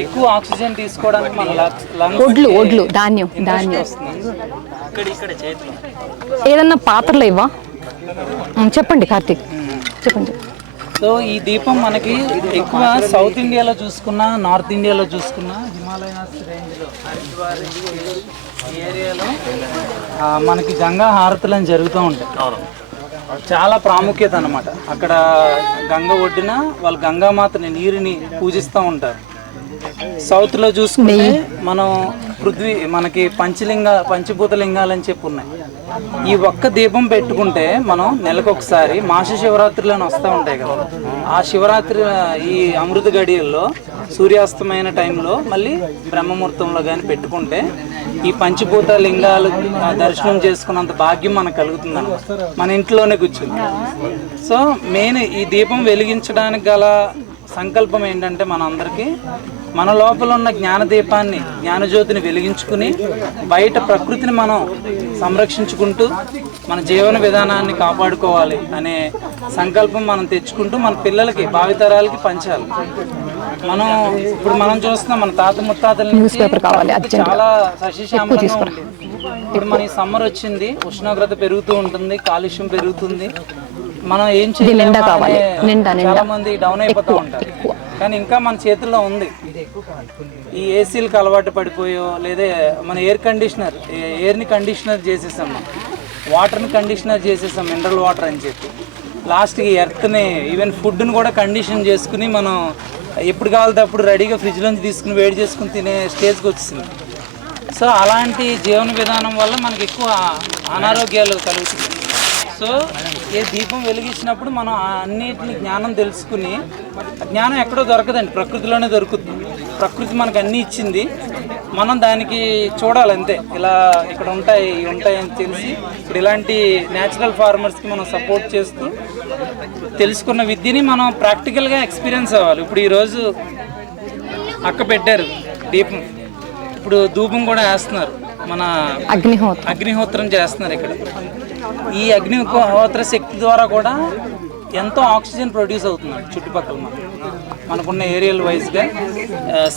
ఎక్కువ ఆక్సిజన్ తీసుకోవడానికి మన ఒడ్లు ధాన్యం ఏదన్నా పాత్రలో ఇవ్వా? చెప్పండి కార్తీక్, చెప్పండి. సో ఈ దీపం మనకి ఎక్కువ సౌత్ ఇండియాలో చూసుకున్నా, నార్త్ ఇండియాలో చూసుకున్నా, హిమాలయాస్ రేంజ్లో హరిద్వార్ ఈ ఏరియాలో మనకి గంగా హారతులు అని జరుగుతూ ఉంటాయి. చాలా ప్రాముఖ్యత అన్నమాట. అక్కడ గంగ ఒడ్డున వాళ్ళు గంగామాతని నీరుని పూజిస్తూ ఉంటారు. సౌత్లో చూసుకుంటే మనం మనకి పంచభూత లింగాలు అని చెప్పి ఉన్నాయి. ఈ ఒక్క దీపం పెట్టుకుంటే మనం నెలకొకసారి మాస శివరాత్రిలోనే వస్తూ ఉంటాయి కదా, ఆ శివరాత్రి ఈ అమృత గడియల్లో సూర్యాస్తమైన టైంలో మళ్ళీ బ్రహ్మముహూర్తంలో కానీ పెట్టుకుంటే ఈ పంచభూత లింగాలు దర్శనం చేసుకున్నంత భాగ్యం మనకు కలుగుతుంది అన్నమాట, మన ఇంట్లోనే కూర్చుంది. సో మెయిన్ ఈ దీపం వెలిగించడానికి గల సంకల్పం ఏంటంటే మనందరికీ మన లోపల ఉన్న జ్ఞానదీపాన్ని, జ్ఞానజ్యోతిని వెలిగించుకుని బయట ప్రకృతిని మనం సంరక్షించుకుంటూ మన జీవన విధానాన్ని కాపాడుకోవాలి అనే సంకల్పం మనం తెచ్చుకుంటూ మన పిల్లలకి, భావితరాలకి పంచాలి. మనం చూస్తున్నాం మన తాత ముత్తాతల నుంచి చాలా సస్యశ్యామలంగా ఉంది. ఇప్పుడు మన ఈ సమ్మర్ వచ్చింది, ఉష్ణోగ్రత పెరుగుతూ ఉంటుంది, కాలుష్యం పెరుగుతుంది. మనం ఏం చేయలేము, చాలా మంది డౌన్ అయిపోతూ ఉంటారు. కానీ ఇంకా మన చేతుల్లో ఉంది. ఈ ఏసీలకు అలవాటు పడిపోయో లేదా మన ఎయిర్ని కండిషనర్ చేసేసాం, వాటర్ని కండిషనర్ చేసేసాం, మినరల్ వాటర్ అని చెప్పి. లాస్ట్కి ఎర్త్ని, ఈవెన్ ఫుడ్ని కూడా కండిషన్ చేసుకుని మనం ఎప్పుడు కావాలితే అప్పుడు రెడీగా ఫ్రిడ్జ్లోంచి తీసుకుని వేడి చేసుకుని తినే స్టేజ్కి వచ్చింది. సో అలాంటి జీవన విధానం వల్ల మనకి ఎక్కువ అనారోగ్యాలు కలుగుతుంది. సో ఏ దీపం వెలిగించినప్పుడు మనం అన్నిటిని జ్ఞానం తెలుసుకుని, జ్ఞానం ఎక్కడో దొరకదండి, ప్రకృతిలోనే దొరుకుతుంది. ప్రకృతి మనకు అన్నీ ఇచ్చింది, మనం దానికి చూడాలంతే. ఇలా ఇక్కడ ఉంటాయని తెలిసి ఇప్పుడు ఇలాంటి న్యాచురల్ ఫార్మర్స్కి మనం సపోర్ట్ చేస్తూ తెలుసుకున్న విద్యని మనం ప్రాక్టికల్గా ఎక్స్పీరియన్స్ అవ్వాలి. ఇప్పుడు ఈరోజు అక్క పెట్టారు దీపం, ఇప్పుడు ధూపం కూడా వేస్తున్నారు, మన అగ్నిహోత్రం చేస్తున్నారు ఇక్కడ. ఈ అగ్నిహోత్ర శక్తి ద్వారా కూడా ఎంతో ఆక్సిజన్ ప్రొడ్యూస్ అవుతుంది చుట్టుపక్కల. మనకున్న ఏరియల్ వైజ్గా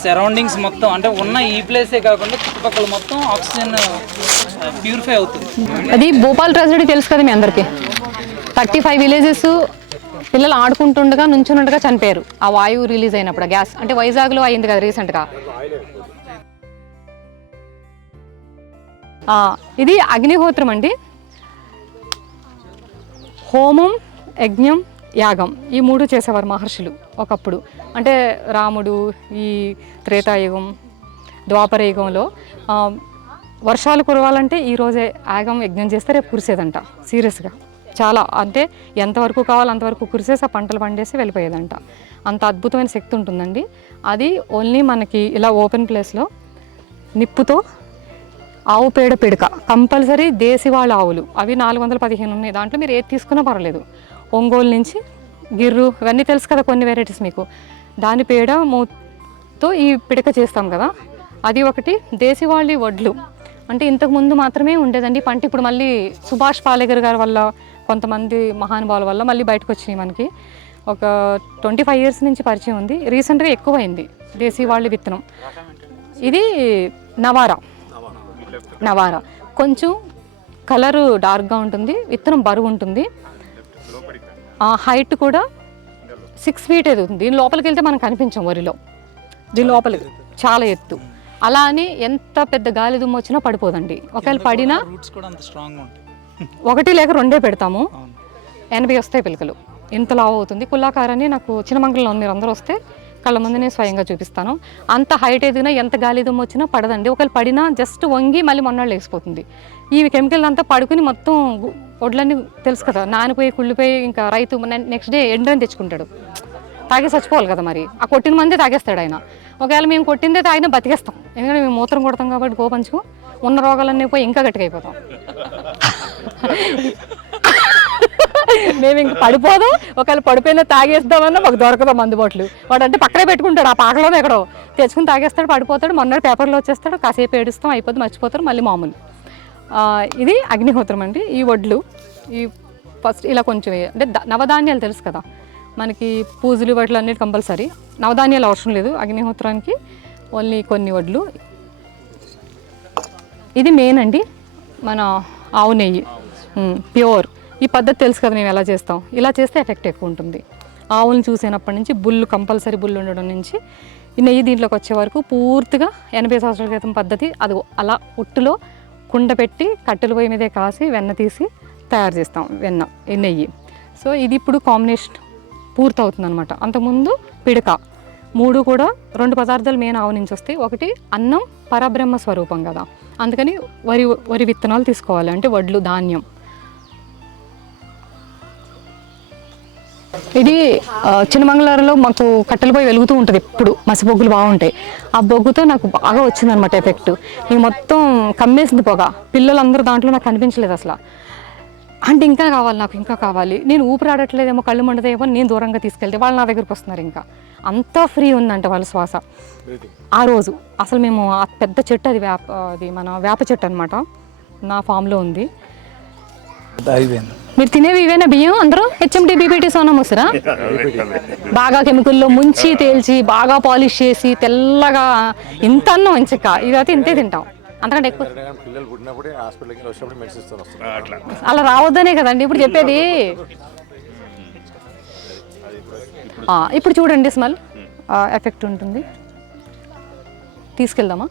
సరౌండింగ్స్ మొత్తం అంటే ఉన్న ఈ ప్లేసే కాకుండా చుట్టుపక్కల మొత్తం ఆక్సిజన్ ప్యూరిఫై అవుతుంది. అది భోపాల్ ట్రాజడీ తెలుసు కదా మీ అందరికీ. 35 విలేజెస్ పిల్లలు ఆడుకుంటుండగా నుంచున్నట్టుగా చనిపోయారు ఆ వాయువు రిలీజ్ అయినప్పుడు. గ్యాస్ అంటే వైజాగ్లో అయింది కదా రీసెంట్గా. ఇది అగ్నిహోత్రం అండి. హోమం, యజ్ఞం, యాగం ఈ 3 చేసేవారు మహర్షులు ఒకప్పుడు. అంటే రాముడు ఈ త్రేతాయుగం ద్వాపర యుగంలో వర్షాలు కురవాలంటే ఈరోజే యాగం యజ్ఞం చేస్తే రేపు కురిసేదంట. సీరియస్గా చాలా అంటే ఎంతవరకు కావాలో అంతవరకు కురిసేసి ఆ పంటలు పండేసి వెళ్ళిపోయేదంట. అంత అద్భుతమైన శక్తి ఉంటుందండి. అది ఓన్లీ మనకి ఇలా ఓపెన్ ప్లేస్లో నిప్పుతో ఆవు పేడ పిడక కంపల్సరీ దేశీవాళ ఆవులు అవి 415 ఉన్నాయి. దాంట్లో మీరు ఏది తీసుకున్నా పర్వాలేదు. ఒంగోలు నుంచి గిర్రు ఇవన్నీ తెలుసు కదా కొన్ని వెరైటీస్ మీకు. దాని పేడ మూతో ఈ పిడక చేస్తాం కదా అది ఒకటి. దేశీవాళి వడ్లు అంటే ఇంతకుముందు మాత్రమే ఉండేదండి పంట. ఇప్పుడు మళ్ళీ సుభాష్ పాలేకర్ గారి వల్ల కొంతమంది మహానుభావుల వల్ల మళ్ళీ బయటకు వచ్చినాయి. మనకి ఒక 25 ఇయర్స్ నుంచి పరిచయం ఉంది. రీసెంట్గా ఎక్కువైంది దేశీవాళి విత్తనం. ఇది నవారా కొంచెం కలరు డార్క్గా ఉంటుంది, విత్తనం బరువు ఉంటుంది, హైట్ కూడా 6 feet ఎదుగుతుంది. దీని లోపలికి వెళ్తే మనకు కనిపించం వరిలో. దీని లోపలికి చాలా ఎత్తు. అలా అని ఎంత పెద్ద గాలి దుమ్ము వచ్చినా పడిపోదండి. ఒకవేళ పడినా 1 లేక 2 పెడతాము. 80 వస్తాయి పిలకలు. ఇంత లావు అవుతుంది. కుల్లాకారాన్ని నాకు చిన్నమంగళంలో మీరు అందరూ వస్తే కళ్ళ ముందునే స్వయంగా చూపిస్తాను. అంత హైట్ ఎదిగినా ఎంత గాలి దుమ్ము వచ్చినా పడదండి. ఒకవేళ పడినా జస్ట్ వంగి మళ్ళీ మొన్నాళ్ళు లేచిపోతుంది. ఈ కెమికల్ అంతా పడుకుని మొత్తం వడ్లన్నీ తెలుసు కదా నానిపోయి కుళ్ళిపోయి ఇంకా రైతు నెక్స్ట్ డే ఎండని తెచ్చుకుంటాడు. తాగి చచ్చిపోవాలి కదా మరి. ఆ కొట్టిన మందే తాగేస్తాడు ఆయన. ఒకవేళ మేము కొట్టిందే తాగినా బతికేస్తాం. ఎందుకంటే మేము మూత్రం కొడతాం కాబట్టి గోపంచుకు ఉన్న రోగాలన్నీ పోయి ఇంకా గట్టిగా అయిపోతాం. మేము ఇంక పడిపోదాం. ఒకవేళ పడిపోయినా తాగేస్తామన్నా మాకు దొరకదాం అందుబాటులు. వాడు అంటే పక్కనే పెట్టుకుంటాడు ఆ పాకలోనే ఎక్కడో తెచ్చుకుని తాగేస్తాడు, పడిపోతాడు. మొన్న పేపర్లో వచ్చేస్తాడు, కాసేపు ఏడుస్తాం, అయిపోతుంది, మర్చిపోతారు, మళ్ళీ మామూలు. ఇది అగ్నిహోత్రం అండి. ఈ వడ్లు ఈ ఫస్ట్ ఇలా కొంచెం అంటే నవధాన్యాలు తెలుసు కదా మనకి పూజలు వాటిలో అన్నిటి కంపల్సరీ. నవధాన్యాలు అవసరం లేదు అగ్నిహోత్రానికి, ఓన్లీ కొన్ని వడ్లు. ఇది మెయిన్ అండి మన ఆవు నెయ్యి ప్యూర్. ఈ పద్ధతి తెలుసు కదా మేము ఎలా చేస్తాం. ఇలా చేస్తే ఎఫెక్ట్ ఎక్కువ ఉంటుంది. ఆవులను చూసినప్పటి నుంచి బుల్లు కంపల్సరీ బుల్లు ఉండడం నుంచి ఈ నెయ్యి దీంట్లోకి వచ్చే వరకు పూర్తిగా 80 సంవత్సరాల క్రితం పద్ధతి. అది అలా ఉట్టులో కుండ పెట్టి కట్టెల పొయ్యి మీదే కాసి వెన్న తీసి తయారు చేస్తాం వెన్న ఈ నెయ్యి. సో ఇది ఇప్పుడు కాంబినేషన్ పూర్తవుతుంది అనమాట. అంతకుముందు పిడక 3 కూడా 2 పదార్థాలు మెయిన్ ఆవు నుంచి వస్తాయి. ఒకటి అన్నం పరబ్రహ్మ స్వరూపం కదా, అందుకని వరి విత్తనాలు తీసుకోవాలి, అంటే వడ్లు ధాన్యం. ఇది చిన్నమంగళూరులో మాకు కట్టెల పొయ్యి వెలుగుతూ ఉంటుంది ఎప్పుడు, మసిబొగ్గులు బాగుంటాయి. ఆ బొగ్గుతో నాకు బాగా వచ్చిందనమాట ఎఫెక్ట్. ఇక మొత్తం కమ్మేసింది పొగ. పిల్లలందరూ దాంట్లో నాకు కనిపించలేదు అసలు. అంటే ఇంకా కావాలి నాకు, ఇంకా కావాలి. నేను ఊపిరాడట్లేదేమో, కళ్ళు మండుతాయేమో, నేను దూరంగా తీసుకెళ్తే వాళ్ళు నా దగ్గరికి వస్తున్నారు. ఇంకా అంతా ఫ్రీ ఉందంట వాళ్ళ శ్వాస. ఆ రోజు అసలు మేము ఆ పెద్ద చెట్టు, అది మన వేప చెట్టు అనమాట, నా ఫామ్లో ఉంది. మీరు తినేవి ఇవేనా బియ్యం అందరూ? హెచ్ఎండి బీపీటీ సోనా మసూరా బాగా కెమికల్లో ముంచి తేల్చి బాగా పాలిష్ చేసి తెల్లగా ఇంత అన్నం ఇంచక ఇదైతే ఇంతే తింటాం. అంతకంటే ఎక్కువ అలా రావద్దనే కదండి ఇప్పుడు చెప్పేది. ఇప్పుడు చూడండి స్మెల్ ఎఫెక్ట్ ఉంటుంది. తీసుకెళ్దామా?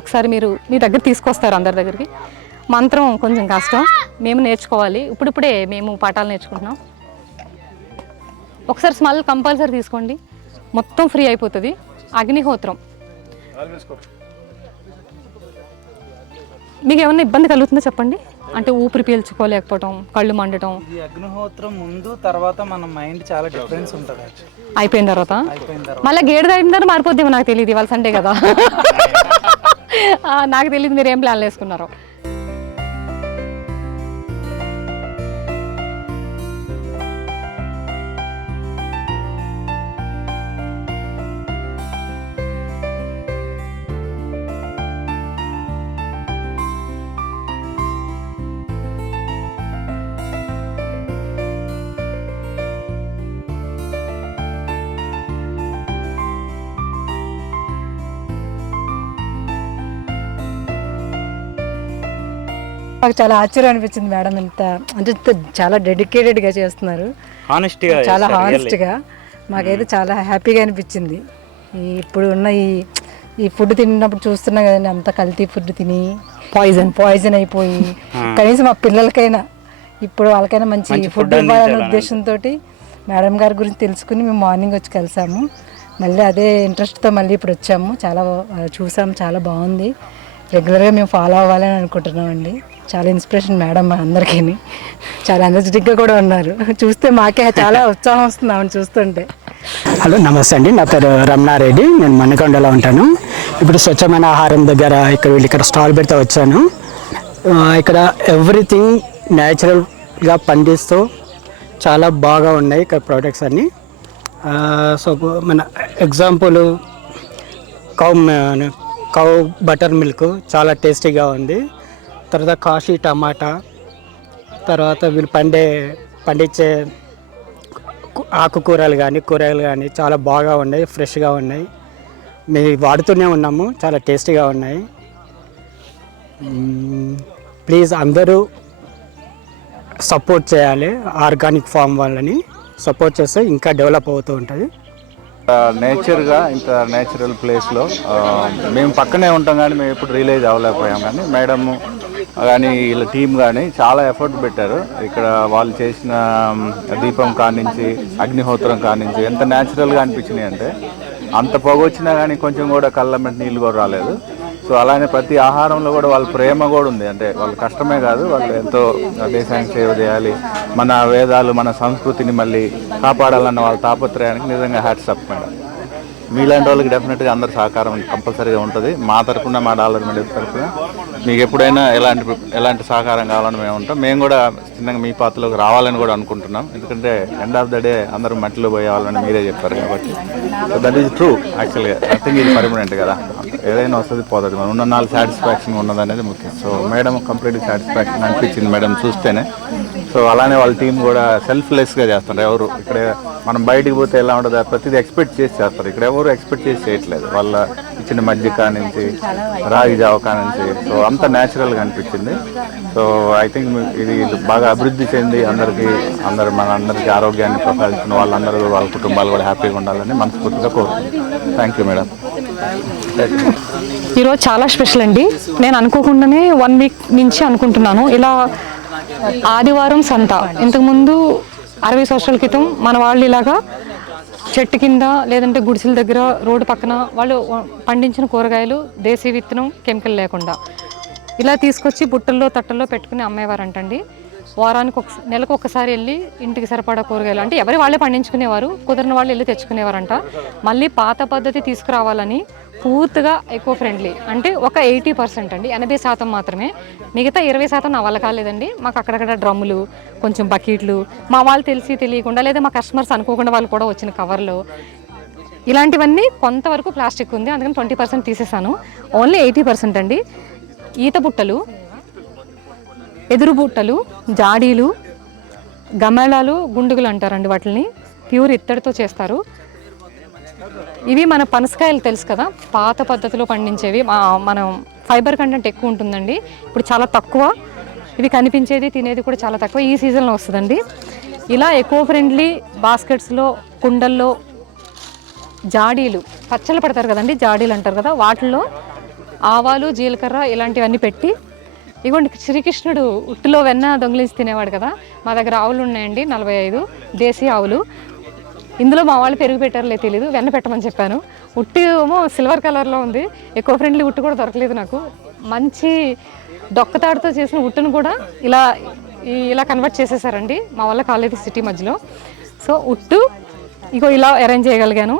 ఒకసారి మీరు మీ దగ్గర తీసుకొస్తారు అందరి దగ్గరికి. మంత్రం కొంచెం కష్టం, మేము నేర్చుకోవాలి. ఇప్పుడిప్పుడే మేము పాఠాలు నేర్చుకుంటున్నాం. ఒకసారి స్మెల్ కంపల్సరీ తీసుకోండి, మొత్తం ఫ్రీ అయిపోతుంది. అగ్నిహోత్రం మీకు ఏమన్నా ఇబ్బంది కలుగుతుందో చెప్పండి. అంటే ఊపిరి పీల్చుకోలేకపోవటం, కళ్ళు మండటం. ఈ అగ్నిహోత్రం ముందు తర్వాత మన మైండ్ చాలా డిఫరెన్స్ ఉంటుంది. అయిపోయిన తర్వాత మళ్ళీ గేడు దాటిన తర్వాత మారిపోద్దేమో, నాకు తెలియదు. ఇవాళ సండే కదా, నాకు తెలియదు మీరు ఏం ప్లాన్లు వేసుకున్నారో. నాకు చాలా ఆశ్చర్యం అనిపించింది మేడం, ఇంత అంటే చాలా డెడికేటెడ్గా చేస్తున్నారు, చాలా హానెస్ట్గా. మాకైతే చాలా హ్యాపీగా అనిపించింది. ఇప్పుడు ఉన్న ఈ ఫుడ్ తిన్నప్పుడు చూస్తున్నాం కదండి, అంత కల్తీ ఫుడ్ తిని పాయిజన్ అయిపోయి కనీసం మా పిల్లలకైనా ఇప్పుడు వాళ్ళకైనా మంచి ఫుడ్ ఇవ్వాలనే ఉద్దేశంతో మేడం గారి గురించి తెలుసుకుని మేము మార్నింగ్ వచ్చి కలిసాము. మళ్ళీ అదే ఇంట్రెస్ట్తో మళ్ళీ ఇప్పుడు వచ్చాము. చాలా చూసాము, చాలా బాగుంది. రెగ్యులర్గా మేము ఫాలో అవ్వాలని అనుకుంటున్నామండి. చాలా ఇన్స్పిరేషన్ మేడం మా అందరికీ, చాలా ఎనర్జెటిక్గా కూడా ఉన్నారు. చూస్తే మాకే చాలా ఉత్సాహం వస్తుంది ఆమెను చూస్తుంటే. హలో, నమస్తే అండి. నా పేరు రమణారెడ్డి, నేను మణికొండలో ఉంటాను. ఇప్పుడు స్వచ్ఛమైన ఆహారం దగ్గర ఇక్కడ స్టాల్ పెడితే వచ్చాను. ఇక్కడ ఎవ్రీథింగ్ న్యాచురల్గా పండిస్తూ చాలా బాగా ఉన్నాయి ఇక్కడ ప్రోడక్ట్స్ అన్నీ. సో మన ఎగ్జాంపుల్ కౌ బటర్ మిల్క్ చాలా టేస్టీగా ఉంది. తర్వాత కాశీ టమాటా, తర్వాత వీళ్ళు పండించే ఆకుకూరలు కానీ కూరగాయలు కానీ చాలా బాగా ఉన్నాయి, ఫ్రెష్గా ఉన్నాయి. మేము వాడుతూనే ఉన్నాము, చాలా టేస్టీగా ఉన్నాయి. ప్లీజ్ అందరూ సపోర్ట్ చేయాలి, ఆర్గానిక్ ఫామ్ వాళ్ళని సపోర్ట్ చేస్తే ఇంకా డెవలప్ అవుతూ ఉంటుంది. నేచర్గా ఇంత నేచురల్ ప్లేస్లో మేము పక్కనే ఉంటాం కానీ మేము ఎప్పుడు రియలైజ్ అవ్వలేకపోయాం. కానీ మేడం కానీ వీళ్ళ టీం కానీ చాలా ఎఫర్ట్ పెట్టారు. ఇక్కడ వాళ్ళు చేసిన దీపం కానించి అగ్నిహోత్రం కానించి ఎంత న్యాచురల్గా అనిపించినాయి అంటే, అంత పొగ వచ్చినా కానీ కొంచెం కూడా కళ్ళ నీళ్ళు కూడా రాలేదు. సో అలానే ప్రతి ఆహారంలో కూడా వాళ్ళ ప్రేమ కూడా ఉంది. అంటే వాళ్ళ కష్టమే కాదు, వాళ్ళు ఎంతో దేశానికి సేవ చేయాలి, మన వేదాలు మన సంస్కృతిని మళ్ళీ కాపాడాలన్న వాళ్ళ తాపత్రయానికి నిజంగా హ్యాట్స్ అప్ మేడం. మీలాంటి వాళ్ళకి డెఫినెట్గా అందరి సహకారం కంపల్సరీగా ఉంటుంది. మా తరఫున, మా డాలర్ మీడియా తరఫున మీకు ఎప్పుడైనా ఎలాంటి సహకారం కావాలని మేము ఉంటాం. మేము కూడా చిన్నగా మీ పాత్రలోకి రావాలని కూడా అనుకుంటున్నాం. ఎందుకంటే ఎండ్ ఆఫ్ ద డే అందరూ మట్టిలో పోయేవాళ్ళని మీరే చెప్పారు కాబట్టి. So that is true. యాక్చువల్గా నథింగ్ ఇది పర్మనెంట్ కదా, ఏదైనా వస్తుంది పోతుంది. మనం ఉన్న 4 సాటిస్ఫాక్షన్ ఉన్నది అనేది ముఖ్యం. సో మేడం కంప్లీట్ సాటిస్ఫాక్షన్ అనిపించింది మేడం చూస్తేనే. సో అలానే వాళ్ళ టీం కూడా సెల్ఫ్లెస్గా చేస్తారు. ఎవరు ఇక్కడ మనం బయటికి పోతే ఎలా ఉంటుందో ప్రతిదీ ఎక్స్పెక్ట్ చేసి చేస్తారు. ఇక్కడ ఎవరు ఎక్స్పెక్ట్ చేసి చేయట్లేదు. వాళ్ళ ఇచ్చిన మధ్య కానించి రాగి జావ కానించి సో అంత న్యాచురల్గా అనిపించింది. సో ఐ థింక్ ఇది బాగా అభివృద్ధి చెంది మన అందరికీ ఆరోగ్యాన్ని ప్రసాదించిన వాళ్ళందరూ వాళ్ళ కుటుంబాలు కూడా హ్యాపీగా ఉండాలని మనస్ఫూర్తిగా కోరుకుంటున్నాను. Thank you madam. ఈరోజు చాలా స్పెషల్ అండి. నేను అనుకోకుండానే 1 వీక్ నుంచి అనుకుంటున్నాను ఇలా ఆదివారం సంత. ఇంతకుముందు 60 సంవత్సరాల క్రితం మన వాళ్ళు ఇలాగా చెట్టు కింద లేదంటే గుడిసెల దగ్గర రోడ్డు పక్కన వాళ్ళు పండించిన కూరగాయలు దేశీ విత్తనం కెమికల్ లేకుండా ఇలా తీసుకొచ్చి బుట్టల్లో తట్టల్లో పెట్టుకుని అమ్మేవారంటండి. వారానికి నెలకు ఒకసారి వెళ్ళి ఇంటికి సరిపడా కూరగాయలు అంటే ఎవరి వాళ్ళే పండించుకునేవారు, కుదిరిన వాళ్ళు వెళ్ళి తెచ్చుకునేవారంట. మళ్ళీ పాత పద్ధతి తీసుకురావాలని పూర్తిగా ఎకో ఫ్రెండ్లీ అంటే ఒక 80% అండి, 80% మాత్రమే. మిగతా 20% నా వల్ల కాలేదండి. మాకు అక్కడక్కడ డ్రమ్ములు, కొంచెం బకెట్లు, మా వాళ్ళు తెలియకుండా లేదా మా కస్టమర్స్ అనుకోకుండా వాళ్ళు కూడా వచ్చిన కవర్లు ఇలాంటివన్నీ కొంతవరకు ప్లాస్టిక్ ఉంది, అందుకని 20% తీసేసాను. ఓన్లీ 80% అండి. ఈత బుట్టలు, ఎదురు బుట్టలు, జాడీలు, గమేళాలు, గుండుగులు అంటారండి వాటిని, ప్యూర్ ఇత్తడితో చేస్తారు. ఇవి మన పనసకాయలు తెలుసు కదా, పాత పద్ధతిలో పండించేవి. మనం ఫైబర్ కంటెంట్ ఎక్కువ ఉంటుందండి. ఇప్పుడు చాలా తక్కువ, ఇవి కనిపించేది తినేది కూడా చాలా తక్కువ. ఈ సీజన్లో వస్తుందండి. ఇలా ఎకో ఫ్రెండ్లీ బాస్కెట్స్లో, కుండల్లో, జాడీలు, పచ్చళ్ళు పెడతారు కదండి, జాడీలు అంటారు కదా, వాటిల్లో ఆవాలు, జీలకర్ర ఇలాంటివన్నీ పెట్టి, ఇగోండి శ్రీకృష్ణుడు ఉట్టులో వెన్న దొంగిలించి తినేవాడు కదా, మా దగ్గర ఆవులు ఉన్నాయండి 45 దేశీ ఆవులు. ఇందులో మా వాళ్ళు పెరుగు పెట్టారులే తెలీదు, వెన్న పెట్టమని చెప్పాను. ఉట్టు ఏమో సిల్వర్ కలర్లో ఉంది. ఎకో ఫ్రెండ్లీ ఉట్టు కూడా దొరకలేదు నాకు. మంచి డొక్కతాడుతో చేసిన ఉట్టును కూడా ఇలా కన్వర్ట్ చేసేసారండి. మా వాళ్ళ కాలేజీ సిటీ మధ్యలో. సో ఉట్టు ఇగో ఇలా అరేంజ్ చేయగలిగాను.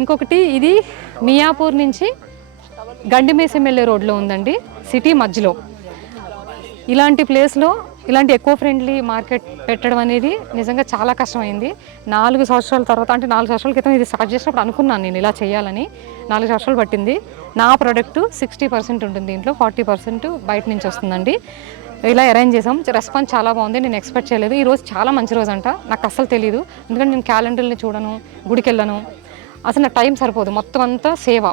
ఇంకొకటి ఇది మియాపూర్ నుంచి గండిమేసం వెళ్ళే రోడ్లో ఉందండి, సిటీ మధ్యలో. ఇలాంటి ప్లేస్లో ఇలాంటి ఎకో ఫ్రెండ్లీ మార్కెట్ పెట్టడం అనేది నిజంగా చాలా కష్టమైంది. 4 సంవత్సరాల తర్వాత, అంటే 4 సంవత్సరాల క్రితం ఇది స్టార్ట్ చేసినప్పుడు అనుకున్నాను నేను ఇలా చేయాలని. 4 సంవత్సరాలు పట్టింది. నా ప్రోడక్ట్ 60% ఉంటుంది దీంట్లో, 40% బయట నుంచి వస్తుందండి. ఇలా అరేంజ్ చేసాం. రెస్పాన్స్ చాలా బాగుంది. నేను ఎక్స్పెక్ట్ చేయలేదు. ఈరోజు చాలా మంచి రోజు అంట, నాకు అస్సలు తెలియదు. ఎందుకంటే నేను క్యాలెండర్ని చూడను, గుడికి వెళ్ళను, అసలు నాకు టైం సరిపోదు. మొత్తం అంతా సేవ.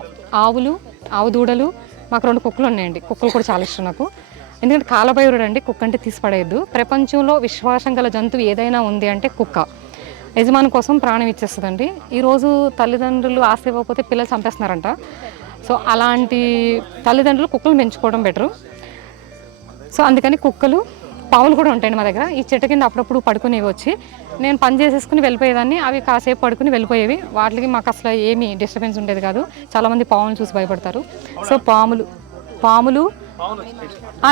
ఆవులు, ఆవు దూడలు, మాకు 2 కుక్కలు ఉన్నాయండి. కుక్కలు కూడా చాలా ఇష్టం నాకు. ఎందుకంటే కాలభైరుడు అండి, కుక్క అంటే తీసిపడేయద్దు. ప్రపంచంలో విశ్వాసం గల జంతువు ఏదైనా ఉంది అంటే కుక్క. యజమాని కోసం ప్రాణం ఇచ్చేస్తుందండి. ఈరోజు తల్లిదండ్రులు ఆస్తి ఇవ్వకపోతే పిల్లలు చంపేస్తున్నారంట. సో అలాంటి తల్లిదండ్రులు కుక్కలు పెంచుకోవడం బెటరు. సో అందుకని కుక్కలు, పావులు కూడా ఉంటాయండి మా దగ్గర. ఈ చెట్టు కింద అప్పుడప్పుడు పడుకునేవి వచ్చి నేను పని చేసేసుకుని వెళ్ళిపోయేదాన్ని. అవి కాసేపు పడుకుని వెళ్ళిపోయేవి. వాటికి మాకు అసలు ఏమీ డిస్టర్బెన్స్ ఉండేది కాదు. చాలామంది పాములు చూసి భయపడతారు. సో పాములు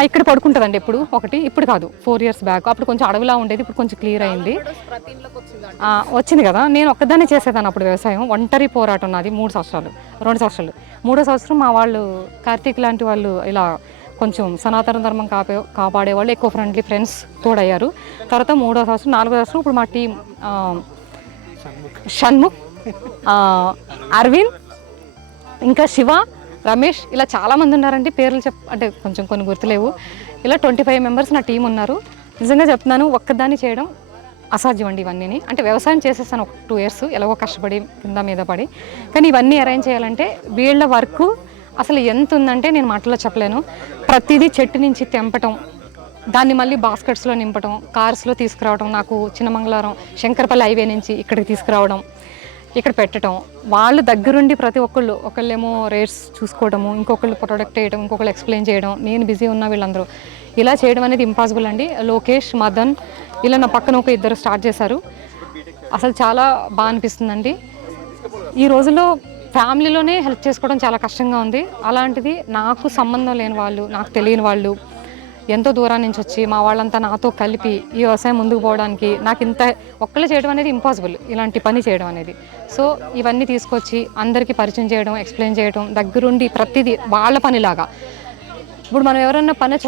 ఇక్కడ పడుకుంటుందండి ఎప్పుడు ఒకటి. ఇప్పుడు కాదు, 4 years బ్యాక్. అప్పుడు కొంచెం అడవిలా ఉండేది, ఇప్పుడు కొంచెం క్లియర్ అయింది. వచ్చింది కదా. నేను ఒక్కదాన్ని చేసేదాన్ని అప్పుడు వ్యవసాయం. ఒంటరి పోరాటం నాది 2 సంవత్సరాలు. 3వ సంవత్సరం మా వాళ్ళు కార్తీక్ లాంటి వాళ్ళు ఇలా కొంచెం సనాతన ధర్మం కాపాడే వాళ్ళు, ఎక్కువ ఫ్రెండ్లీ ఫ్రెండ్స్ తోడయ్యారు. తర్వాత 3వ సంవత్సరం, 4వ సంవత్సరం ఇప్పుడు మా టీం షణ్ముఖ్, అరవింద్, ఇంకా శివ, రమేష్, ఇలా చాలామంది ఉన్నారండి. పేర్లు అంటే కొంచెం కొన్ని గుర్తులేవు. ఇలా 25 members నా టీం ఉన్నారు. నిజంగా చెప్తున్నాను, ఒక్కదాన్ని చేయడం అసాధ్యం అండి ఇవన్నీ. అంటే వ్యవసాయం చేసేస్తాను ఒక 2 years ఎలాగో కష్టపడి కింద మీద పడి. కానీ ఇవన్నీ అరేంజ్ చేయాలంటే వీళ్ళ వర్క్ అసలు ఎంత ఉందంటే నేను మాటల్లో చెప్పలేను. ప్రతిదీ చెట్టు నుంచి తెంపటం, దాన్ని మళ్ళీ బాస్కెట్స్లో నింపటం, కార్స్లో తీసుకురావడం, నాకు చిన్నమంగళవారం శంకరపల్లి హైవే నుంచి ఇక్కడికి తీసుకురావడం, ఇక్కడ పెట్టడం, వాళ్ళు దగ్గరుండి ప్రతి ఒకళ్ళేమో రేట్స్ చూసుకోవడము, ఇంకొకళ్ళు ప్రొడక్ట్ వేయడం, ఇంకొకళ్ళు ఎక్స్ప్లెయిన్ చేయడం, నేను బిజీ ఉన్న వీళ్ళందరూ ఇలా చేయడం అనేది ఇంపాసిబుల్ అండి. లోకేష్, మదన్ ఇలా నా పక్కన ఒక 2 స్టార్ట్ చేశారు. అసలు చాలా బాగా అనిపిస్తుందండి. ఈ రోజుల్లో ఫ్యామిలీలోనే హెల్ప్ చేసుకోవడం చాలా కష్టంగా ఉంది. అలాంటిది నాకు సంబంధం లేని వాళ్ళు, నాకు తెలియని వాళ్ళు ఎంతో దూరం నుంచి వచ్చి మా వాళ్ళంతా నాతో కలిపి ఈ వ్యవసాయం ముందుకు పోవడానికి నాకు ఇంత ఒక్కళ్ళు చేయడం అనేది ఇంపాసిబుల్, ఇలాంటి పని చేయడం అనేది. సో ఇవన్నీ తీసుకొచ్చి అందరికీ పరిచయం చేయడం, ఎక్స్ప్లెయిన్ చేయడం, దగ్గరుండి ప్రతిదీ వాళ్ళ పనిలాగా. ఇప్పుడు మనం ఎవరన్నా పని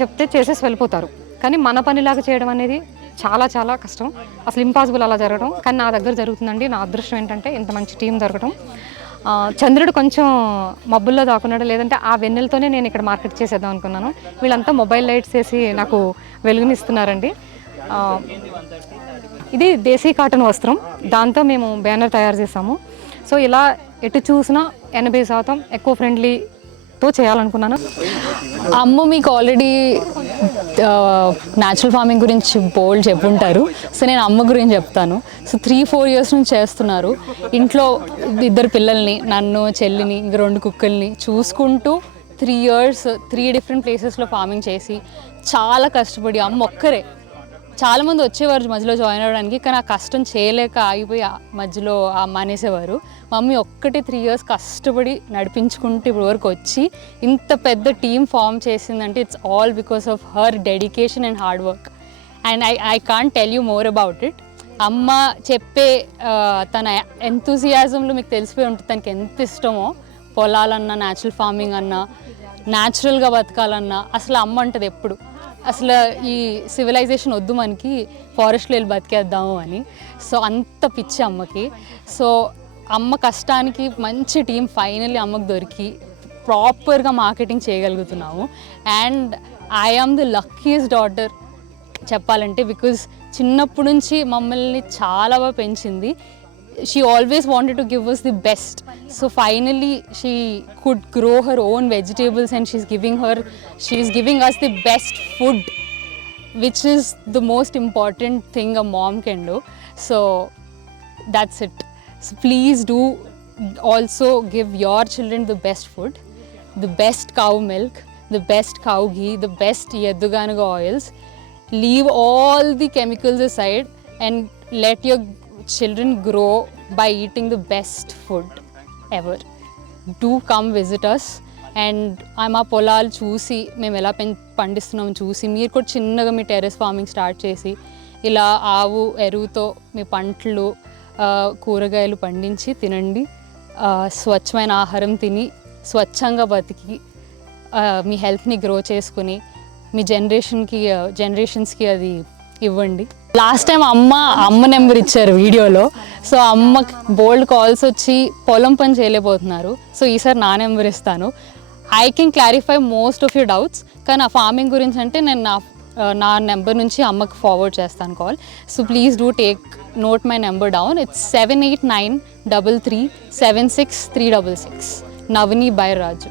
చెప్తే చేసేసి వెళ్ళిపోతారు. కానీ మన పనిలాగా చేయడం అనేది చాలా చాలా కష్టం, అసలు ఇంపాసిబుల్ అలా జరగడం. కానీ నా దగ్గర జరుగుతుందండి. నా అదృష్టం ఏంటంటే ఇంత మంచి టీం దొరకడం. చంద్రుడు కొంచెం మబ్బుల్లో దాక్కున్నాడు, లేదంటే ఆ వెన్నెలతోనే నేను ఇక్కడ మార్కెట్ చేసేద్దాం అనుకున్నాను. వీళ్ళంతా మొబైల్ లైట్స్ వేసి నాకు వెలుగునిస్తున్నారండి. ఇది దేశీ కాటన్ వస్త్రం, దాంతో మేము బ్యానర్ తయారు చేసాము. సో ఇలా ఎటు చూసినా 80% ఎక్కువ ఫ్రెండ్లీతో చేయాలనుకున్నాను. అమ్మ మీకు ఆల్రెడీ న్యాచురల్ ఫార్మింగ్ గురించి బోల్డ్ చెప్పుంటారు. సో నేను అమ్మ గురించి చెప్తాను. సో 3-4 years నుంచి చేస్తున్నారు. ఇంట్లో 2 పిల్లల్ని, నన్ను, చెల్లిని, ఇంక 2 కుక్కల్ని చూసుకుంటూ 3 years 3 different ప్లేసెస్లో ఫార్మింగ్ చేసి చాలా కష్టపడి అమ్మ ఒక్కరే. చాలామంది వచ్చేవారు మధ్యలో జాయిన్ అవ్వడానికి, కానీ ఆ కష్టం చేయలేక ఆగిపోయి మధ్యలో మానేసేవారు. మమ్మీ ఒక్కటే 3 years కష్టపడి నడిపించుకుంటూ ఇప్పుడు వరకు వచ్చి ఇంత పెద్ద టీం ఫామ్ చేసిందంటే it's all because of her dedication and hard work. And I can't tell you more about it. అమ్మ చెప్పే తన ఎంతూజియాజంలో మీకు తెలిసిపోయి ఉంటుంది తనకి ఎంత ఇష్టమో. పొలాలన్నా, న్యాచురల్ ఫార్మింగ్ అన్నా, న్యాచురల్గా బతకాలన్నా అసలు అమ్మ అంటది ఎప్పుడు అసలు ఈ సివిలైజేషన్ వద్దు, మనకి ఫారెస్ట్లో వెళ్ళి బతికేద్దాము అని. సో అంత పిచ్చి అమ్మకి. సో అమ్మ కష్టానికి మంచి టీం ఫైనల్లీ అమ్మకు దొరికి ప్రాపర్గా మార్కెటింగ్ చేయగలుగుతున్నాము. And I am the luckiest daughter చెప్పాలంటే, బికాజ్ చిన్నప్పటి నుంచి మమ్మల్ని చాలా బాగా పెంచింది. She always wanted to give us the best. So finally she could grow her own vegetables and she's giving us the best food, which is the most important thing a mom can do. So that's it. So please do also give your children the best food, the best cow milk, the best cow ghee, the best yedduganuga oils. Leave all the chemicals aside and let your children grow by eating the best food ever. Do come visit us. And మా పొలాలు చూసి మేము ఎలా పండిస్తున్నాం చూసి మీరు కూడా చిన్నగా మీ టెర్రస్ ఫార్మింగ్ స్టార్ట్ చేసి ఇలా ఆవు ఎరువుతో మీ పంటలు కూరగాయలు పండించి తినండి. స్వచ్ఛమైన ఆహారం తిని స్వచ్ఛంగా బతికి మీ హెల్త్ని గ్రో చేసుకుని మీ జనరేషన్స్కి అది ఇవ్వండి. లాస్ట్ టైం అమ్మ నెంబర్ ఇచ్చారు వీడియోలో. సో అమ్మకి బోల్డ్ కాల్స్ వచ్చి పొలం పని చేయలేకపోతున్నారు. సో ఈసారి నా నెంబర్ ఇస్తాను. I can clarify most of your doubts. కానీ ఆ ఫార్మింగ్ గురించి అంటే నేను నా నెంబర్ నుంచి అమ్మకి ఫార్వర్డ్ చేస్తాను call. So please do note my number down. It's 7893376366. Navani by Raju.